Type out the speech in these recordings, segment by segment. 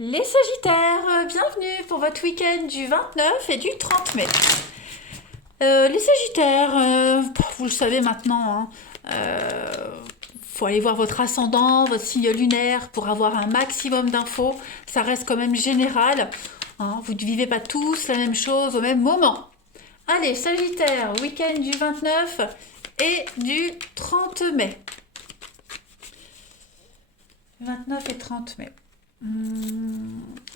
Les Sagittaires, bienvenue pour votre week-end du 29 et du 30 mai. Les Sagittaires, vous le savez maintenant, hein, faut aller voir votre ascendant, votre signe lunaire pour avoir un maximum d'infos. Ça reste quand même général, hein, vous ne vivez pas tous la même chose au même moment. Allez, Sagittaire, week-end du 29 et du 30 mai. 29 et 30 mai.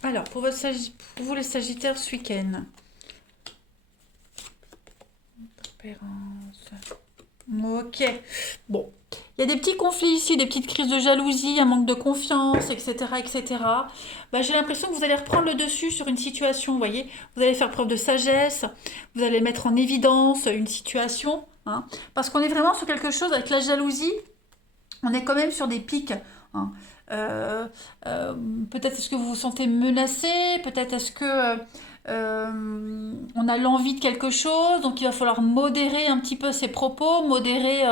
Alors, pour vous les Sagittaires ce week-end. Tempérance. Ok. Bon. Il y a des petits conflits ici, des petites crises de jalousie, un manque de confiance, etc. etc. Bah, j'ai l'impression que vous allez reprendre le dessus sur une situation, vous voyez. Vous allez faire preuve de sagesse, vous allez mettre en évidence une situation. Hein, parce qu'on est vraiment sur quelque chose avec la jalousie. On est quand même sur des pics. Hein. Euh, euh, Peut-être est-ce que vous vous sentez menacé, peut-être est-ce que on a l'envie de quelque chose, donc il va falloir modérer un petit peu ses propos, modérer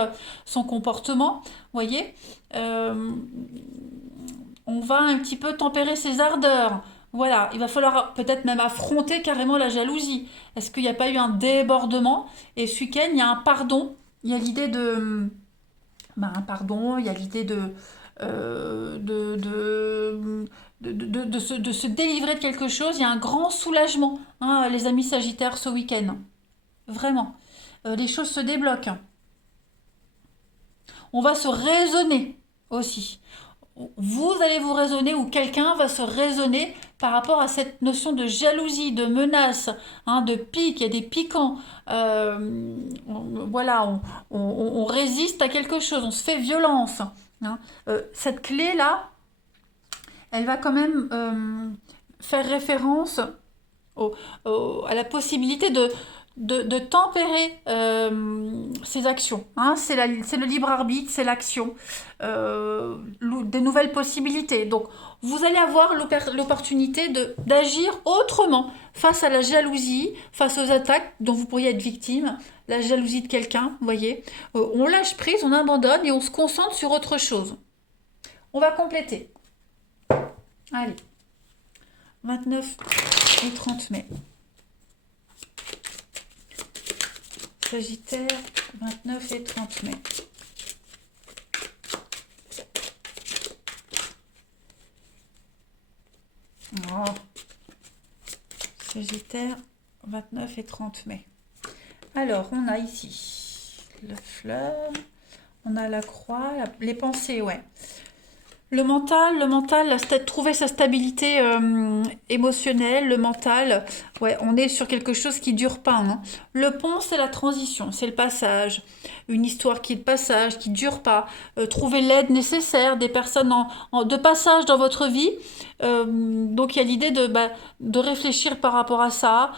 son comportement, vous voyez. Euh, on va un petit peu tempérer ses ardeurs. Voilà, il va falloir peut-être même affronter carrément la jalousie. Est-ce qu'il n'y a pas eu un débordement? Et ce week-end, il y a un pardon, il y a l'idée de un pardon, il y a l'idée euh, de, de, de se délivrer de quelque chose. Il y a un grand soulagement, hein, les amis Sagittaires, ce week-end. Vraiment. Les choses se débloquent. On va se raisonner aussi. Vous allez vous raisonner ou quelqu'un va se raisonner par rapport à cette notion de jalousie, de menace, hein, de pique, il y a des piquants. Voilà, on résiste à quelque chose, on se fait violence. Hein. Cette clé-là, elle va quand même faire référence à la possibilité de tempérer ses actions. Hein. C'est le libre arbitre, c'est l'action, des nouvelles possibilités. Donc, vous allez avoir l'opportunité d'agir autrement face à la jalousie, face aux attaques dont vous pourriez être victime, la jalousie de quelqu'un, vous voyez. On lâche prise, on abandonne et on se concentre sur autre chose. On va compléter. Allez, 29 et 30 mai. Sagittaire, 29 et 30 mai. Oh. Sagittaire, 29 et 30 mai. Alors, on a ici le fleur, on a la croix, les pensées, ouais. Le mental, trouver sa stabilité émotionnelle, le mental, ouais, on est sur quelque chose qui dure pas. Hein. Le pont, c'est la transition, c'est le passage, une histoire qui est de passage, qui dure pas. Trouver l'aide nécessaire, des personnes de passage dans votre vie. Donc il y a l'idée de réfléchir par rapport à ça,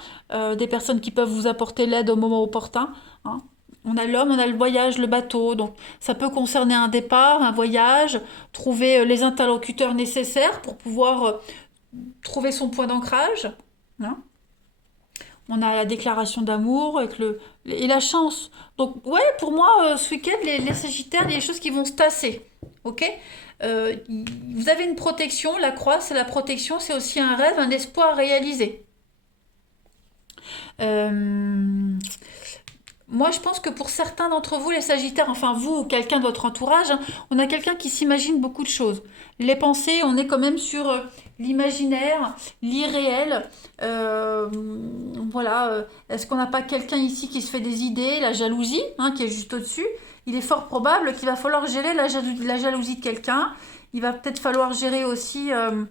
des personnes qui peuvent vous apporter l'aide au moment opportun. Hein. On a l'homme, on a le voyage, le bateau. Donc, ça peut concerner un départ, un voyage, trouver les interlocuteurs nécessaires pour pouvoir trouver son point d'ancrage. Hein. On a la déclaration d'amour et la chance. Donc, ouais, pour moi, ce week-end, les Sagittaires, il y a des choses qui vont se tasser. Ok. Vous avez une protection. La croix, c'est la protection. C'est aussi un rêve, un espoir réalisé. Euh, Moi, je pense que pour certains d'entre vous, les Sagittaires, enfin vous ou quelqu'un de votre entourage, hein, on a quelqu'un qui s'imagine beaucoup de choses. Les pensées, on est quand même sur l'imaginaire, l'irréel. Euh, voilà. Est-ce qu'on n'a pas quelqu'un ici qui se fait des idées, la jalousie, hein, qui est juste au-dessus? Il est fort probable qu'il va falloir gérer la jalousie de quelqu'un. Il va peut-être falloir gérer aussi euh,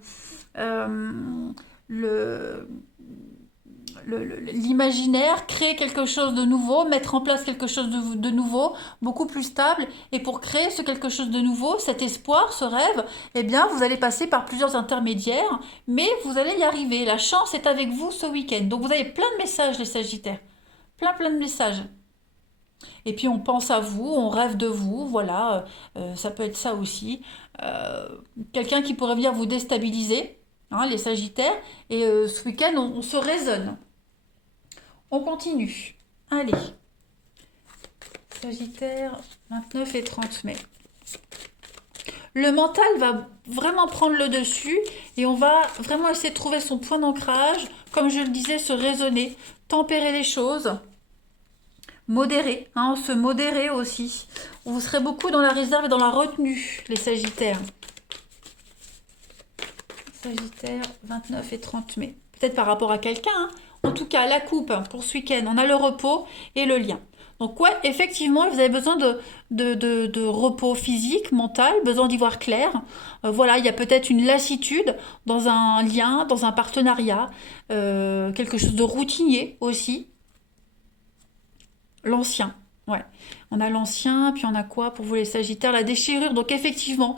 le l'imaginaire, créer quelque chose de nouveau, mettre en place quelque chose de nouveau, beaucoup plus stable. Et pour créer ce quelque chose de nouveau, cet espoir, ce rêve, eh bien, vous allez passer par plusieurs intermédiaires, mais vous allez y arriver. La chance est avec vous ce week-end. Donc, vous avez plein de messages, les Sagittaires. Plein de messages. Et puis, on pense à vous, on rêve de vous, voilà. Ça peut être ça aussi. Euh, Quelqu'un qui pourrait venir vous déstabiliser, hein, les Sagittaires. Et ce week-end, on se raisonne. On continue. Allez. Sagittaire, 29 et 30 mai. Le mental vraiment prendre le dessus et on va vraiment essayer de trouver son point d'ancrage, comme je le disais, se raisonner, tempérer les choses, modérer, hein, se modérer aussi. Vous serez beaucoup dans la réserve et dans la retenue, les Sagittaires. Sagittaire, 29 et 30 mai. Peut-être par rapport à quelqu'un, hein. En tout cas, la coupe, pour ce week-end, on a le repos et le lien. Donc ouais, effectivement, vous avez besoin de repos physique, mental, besoin d'y voir clair. Voilà, il y a peut-être une lassitude dans un lien, dans un partenariat, quelque chose de routinier aussi. L'ancien, ouais. On a l'ancien, puis on a quoi pour vous les Sagittaires? La déchirure. Donc effectivement,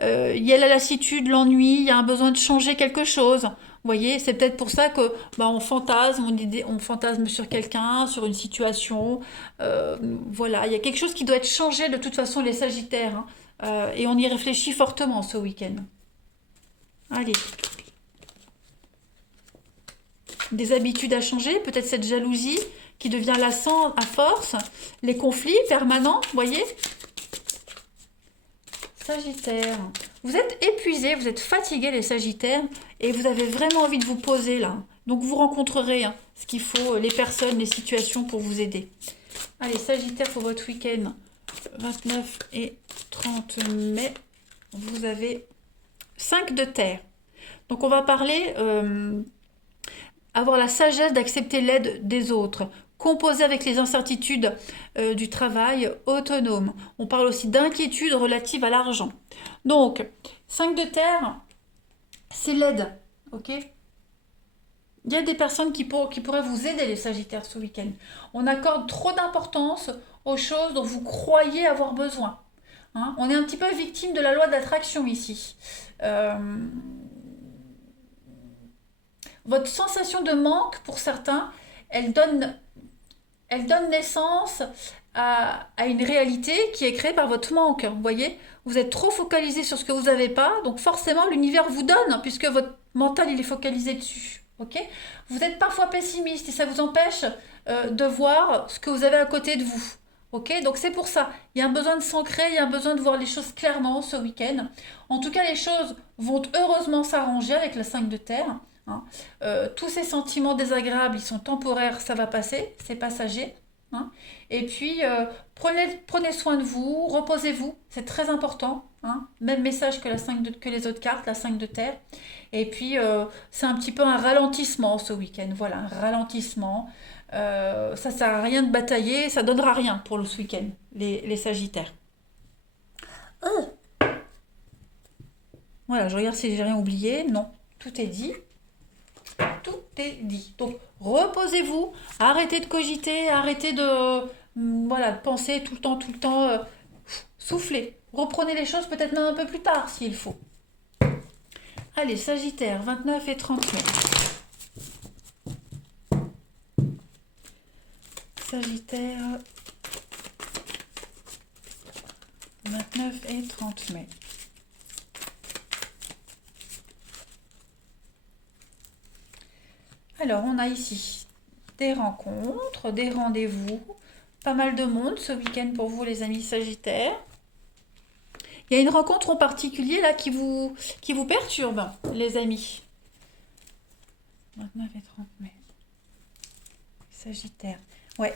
il y a la lassitude, l'ennui, il y a un besoin de changer quelque chose. Vous voyez, c'est peut-être pour ça que bah, on fantasme sur quelqu'un, sur une situation. Voilà, il y a quelque chose qui doit être changé de toute façon, les Sagittaires, hein. Et on y réfléchit fortement ce week-end. Allez. Des habitudes à changer, peut-être cette jalousie qui devient lassante à force, les conflits permanents, vous voyez? Sagittaire, vous êtes épuisé, vous êtes fatigué les Sagittaires et vous avez vraiment envie de vous poser là. Donc vous rencontrerez hein, ce qu'il faut, les personnes, les situations pour vous aider. Allez, Sagittaire pour votre week-end, 29 et 30 mai, vous avez 5 de terre. Donc on va parler, avoir la sagesse d'accepter l'aide des autres, composer avec les incertitudes du travail autonome. On parle aussi d'inquiétudes relatives à l'argent. Donc, 5 de terre, c'est l'aide, ok? Il y a des personnes qui pourraient vous aider, les Sagittaires, ce week-end. On accorde trop d'importance aux choses dont vous croyez avoir besoin. Hein, on est un petit peu victime de la loi d'attraction ici. Votre sensation de manque, pour certains, elle donne naissance à une réalité qui est créée par votre manque. Vous voyez, vous êtes trop focalisé sur ce que vous n'avez pas, donc forcément l'univers vous donne, puisque votre mental il est focalisé dessus. Ok, vous êtes parfois pessimiste et ça vous empêche de voir ce que vous avez à côté de vous. Ok, donc c'est pour ça. Il y a un besoin de s'ancrer, il y a un besoin de voir les choses clairement ce week-end. En tout cas, les choses vont heureusement s'arranger avec la 5 de terre. Hein. Tous ces sentiments désagréables, ils sont temporaires, ça va passer, c'est passager. Hein. Et puis, prenez soin de vous, reposez-vous, c'est très important. Hein. Même message que, que les autres cartes, la 5 de terre. Et puis, c'est un petit peu un ralentissement ce week-end. Voilà, un ralentissement. Ça sert à rien de batailler, ça donnera rien pour ce week-end, les Sagittaires. Voilà, je regarde si j'ai rien oublié. Non, tout est dit. Tout est dit. Donc, reposez-vous, arrêtez de cogiter, arrêtez de penser tout le temps, soufflez. Reprenez les choses peut-être même un peu plus tard s'il faut. Allez, Sagittaire, 29 et 30 mai. Sagittaire, 29 et 30 mai. Alors, on a ici des rencontres, des rendez-vous, pas mal de monde ce week-end pour vous les amis Sagittaires. Il y a une rencontre en particulier là qui vous perturbe, les amis. 29 et 30 mai. Sagittaire. Ouais,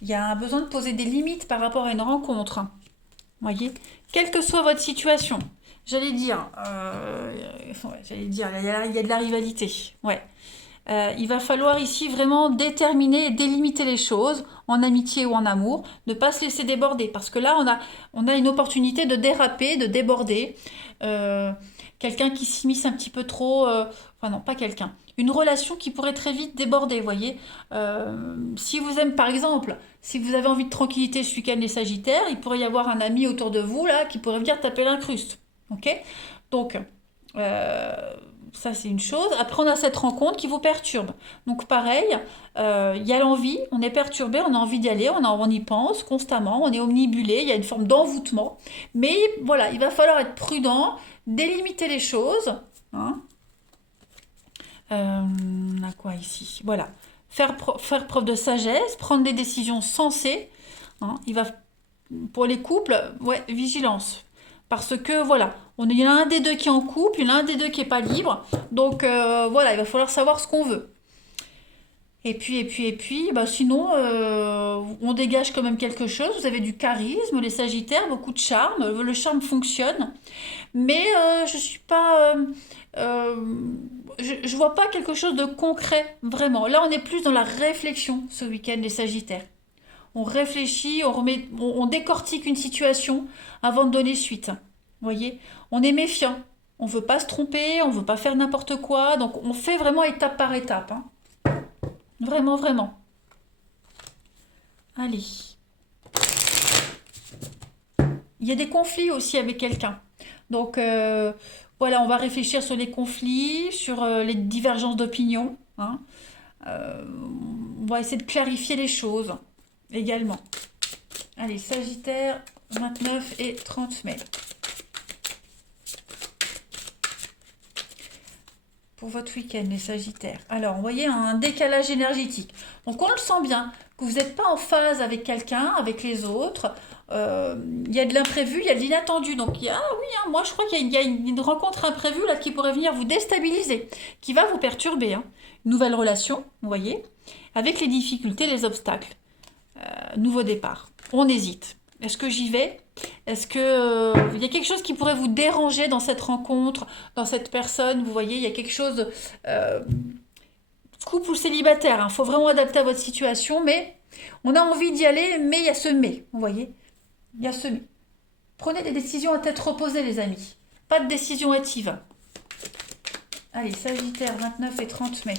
il y a un besoin de poser des limites par rapport à une rencontre. Voyez, quelle que soit votre situation. J'allais dire, il y a de la rivalité. Ouais. Il va falloir ici vraiment déterminer et délimiter les choses en amitié ou en amour, ne pas se laisser déborder parce que là on a une opportunité de déraper, de déborder. Quelqu'un qui s'immisce un petit peu trop, enfin non pas quelqu'un, une relation qui pourrait très vite déborder, vous voyez. Si vous aimez par exemple, si vous avez envie de tranquillité ce week-end les Sagittaires, il pourrait y avoir un ami autour de vous là qui pourrait venir taper l'incruste, ok. Donc ça c'est une chose. Après on a cette rencontre qui vous perturbe. Donc pareil, il y a l'envie, on est perturbé, on a envie d'y aller, on y pense constamment, on est omnibulé, il y a une forme d'envoûtement. Mais voilà, il va falloir être prudent, délimiter les choses. Hein. On a quoi ici? Voilà. Faire preuve de sagesse, prendre des décisions sensées. Hein. Pour les couples, ouais, vigilance. Parce que voilà, il y en a un des deux qui est en couple, il y en a un des deux qui n'est pas libre. Donc voilà, il va falloir savoir ce qu'on veut. Et puis, bah, sinon, on dégage quand même quelque chose. Vous avez du charisme, les Sagittaires, beaucoup de charme. Le charme fonctionne. Mais je suis pas. Euh, je vois pas quelque chose de concret, vraiment. Là, on est plus dans la réflexion ce week-end, les Sagittaires. On réfléchit, on décortique une situation avant de donner suite. Vous voyez? On est méfiant. On veut pas se tromper, on veut pas faire n'importe quoi. Donc, on fait vraiment étape par étape, hein. Vraiment, vraiment. Allez. Il y a des conflits aussi avec quelqu'un. Donc, voilà, on va réfléchir sur les conflits, sur les divergences d'opinion, hein. Euh, on va essayer de clarifier les choses également. Allez, Sagittaire, 29 et 30 mai. Pour votre week-end, les Sagittaires. Alors, vous voyez un décalage énergétique. Donc, on le sent bien, que vous n'êtes pas en phase avec quelqu'un, avec les autres. Il y a de l'imprévu, il y a de l'inattendu. Donc, oui, hein, moi, je crois qu'il y a une rencontre imprévue là qui pourrait venir vous déstabiliser, qui va vous perturber, hein. Nouvelle relation, vous voyez, avec les difficultés, les obstacles. Nouveau départ. On hésite. Est-ce que j'y vais? Est-ce que il y a quelque chose qui pourrait vous déranger dans cette rencontre, dans cette personne? Vous voyez, il y a quelque chose, euh, couple ou célibataire, il faut vraiment adapter à votre situation, mais on a envie d'y aller, mais il y a ce mais, vous voyez, il y a ce mais. Prenez des décisions à tête reposée, les amis. Pas de décision hâtive. Allez, Sagittaire, 29 et 30 mai.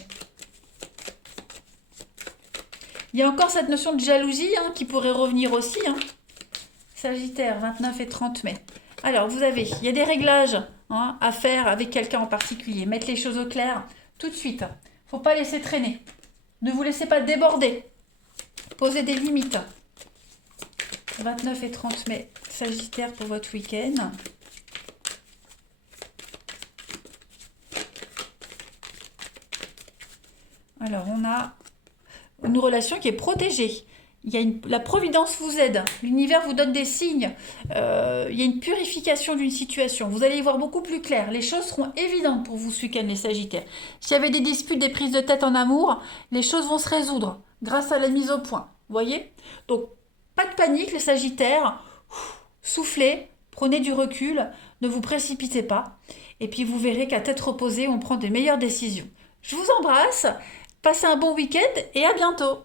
Il y a encore cette notion de jalousie, hein, qui pourrait revenir aussi, hein. Sagittaire, 29 et 30 mai. Alors, il y a des réglages, hein, à faire avec quelqu'un en particulier. Mettre les choses au clair tout de suite. Faut pas laisser traîner. Ne vous laissez pas déborder. Posez des limites. 29 et 30 mai, Sagittaire pour votre week-end. Alors, on a une relation qui est protégée. La providence vous aide, l'univers vous donne des signes, il y a une purification d'une situation, vous allez y voir beaucoup plus clair, les choses seront évidentes pour vous ce week-end, les Sagittaires. S'il y avait des disputes, des prises de tête en amour, les choses vont se résoudre grâce à la mise au point, vous voyez? Donc, pas de panique, les Sagittaires, soufflez, prenez du recul, ne vous précipitez pas, et puis vous verrez qu'à tête reposée, on prend des meilleures décisions. Je vous embrasse, passez un bon week-end et à bientôt.